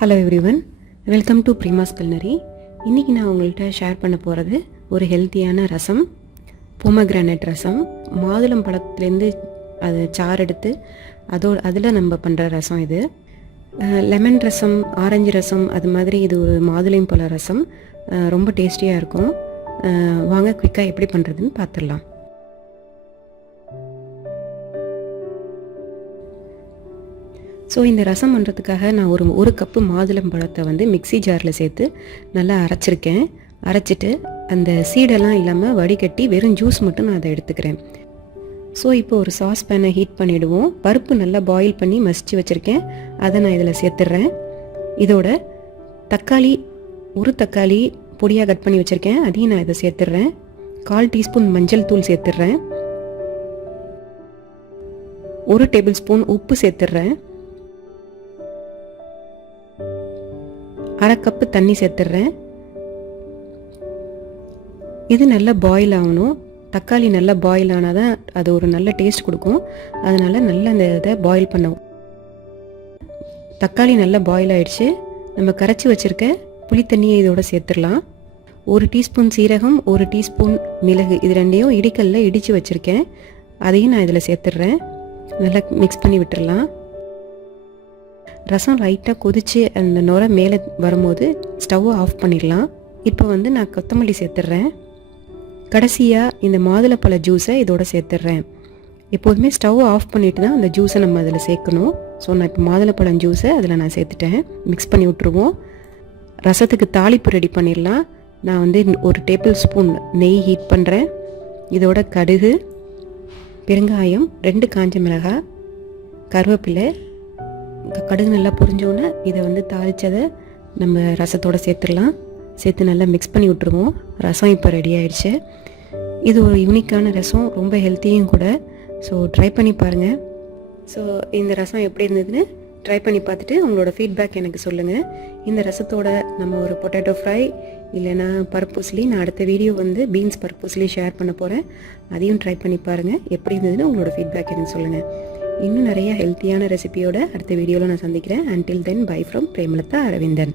Hello everyone, welcome to Prema's Culinary. இன்றைக்கி நான் உங்கள்கிட்ட ஷேர் பண்ண போகிறது ஒரு ஹெல்த்தியான ரசம், Pomegranate ரசம். மாதுளம் பழத்துலேருந்து அதை சாறு எடுத்து அதில் நம்ம பண்ணுற ரசம் இது. லெமன் ரசம், ஆரஞ்சு ரசம், அது மாதிரி இது ஒரு மாதுளம் பழ ரசம். ரொம்ப டேஸ்டியாக இருக்கும். வாங்க குயிக்காக எப்படி பண்ணுறதுன்னு பார்த்துடலாம். ஸோ இந்த ரசம் பண்ணுறதுக்காக நான் ஒரு கப்பு மாதுளம் பழத்தை வந்து மிக்ஸி ஜாரில் சேர்த்து நல்லா அரைச்சிருக்கேன். அரைச்சிட்டு அந்த சீடெல்லாம் இல்லாமல் வடிகட்டி வெறும் ஜூஸ் மட்டும் நான் அதை எடுத்துக்கிறேன். ஸோ இப்போ ஒரு சாஸ் பேனை ஹீட் பண்ணிவிடுவோம். பருப்பு நல்லா பாயில் பண்ணி மசிச்சு வச்சுருக்கேன், அதை நான் இதில் சேர்த்துட்றேன். இதோட தக்காளி, ஒரு தக்காளி பொடியாக கட் பண்ணி வச்சுருக்கேன், அதையும் நான் இதை சேர்த்துட்றேன். 1/4 டீஸ்பூன் மஞ்சள் தூள் சேர்த்துட்றேன். 1 டேபிள் ஸ்பூன் உப்பு சேர்த்துட்றேன். 1/2 கப்பு தண்ணி சேர்த்துட்றேன். இது நல்லா பாயில் ஆகணும். தக்காளி நல்லா பாயில் ஆனால் தான் அது ஒரு நல்ல டேஸ்ட் கொடுக்கும். அதனால் நல்லா இந்த இதை பாயில் பண்ணுவோம். தக்காளி நல்லா பாயில் ஆகிடுச்சு. நம்ம கரைச்சி வச்சுருக்க புளி தண்ணியை இதோட சேர்த்துடலாம். 1 டீஸ்பூன் சீரகம், 1 டீஸ்பூன் மிளகு, இது ரெண்டையும் இடிக்கல்ல இடித்து வச்சுருக்கேன், அதையும் நான் இதில் சேர்த்துட்றேன். நல்லா மிக்ஸ் பண்ணி விட்டுடலாம். ரசம் லைட்டாக கொதித்து அந்த நுரை மேலே வரும்போது ஸ்டவ்வை ஆஃப் பண்ணிடலாம். இப்போ வந்து நான் கொத்தமல்லி சேர்த்துட்றேன். கடைசியாக இந்த மாதுளப்பழ ஜூஸை இதோட சேர்த்துட்றேன். எப்போதுமே ஸ்டவ் ஆஃப் பண்ணிவிட்டு தான் அந்த ஜூஸை நம்ம அதில் சேர்க்கணும். ஸோ நான் இப்போ மாதுளப்பழம் ஜூஸை அதில் நான் சேர்த்துட்டேன். மிக்ஸ் பண்ணி விட்ருவோம். ரசத்துக்கு தாளிப்பு ரெடி பண்ணிடலாம். நான் வந்து 1 டேபிள் ஸ்பூன் நெய் ஹீட் பண்ணுறேன். இதோட கடுகு, பெருங்காயம், 2 காஞ்ச மிளகாய், கருவேப்பிலை. கடுகு நல்லா பொரிஞ்சோன்னே இதை வந்து தாளித்ததை நம்ம ரசத்தோடு சேர்த்துடலாம். சேர்த்து நல்லா மிக்ஸ் பண்ணி விட்ருவோம். ரசம் இப்போ ரெடி ஆகிடுச்சு. இது ஒரு யூனிக்கான ரசம், ரொம்ப ஹெல்த்தியும் கூட. ஸோ ட்ரை பண்ணி பாருங்கள். ஸோ இந்த ரசம் எப்படி இருந்ததுன்னு ட்ரை பண்ணி பார்த்துட்டு உங்களோட ஃபீட்பேக் எனக்கு சொல்லுங்கள். இந்த ரசத்தோட நம்ம ஒரு பொட்டேட்டோ ஃப்ரை இல்லைன்னா பருப்பூசலி, நான் அடுத்த வீடியோ வந்து பீன்ஸ் பருப்பூசலி ஷேர் பண்ண போகிறேன், அதையும் ட்ரை பண்ணி பாருங்கள். எப்படி இருந்ததுன்னு உங்களோட ஃபீட்பேக் எனக்கு சொல்லுங்கள். இன்னும் நிறைய ஹெல்த்தியான ரெசிபியோட அடுத்த வீடியோவில் நான் சந்திக்கிறேன். Until then, bye from Prema Arvindan.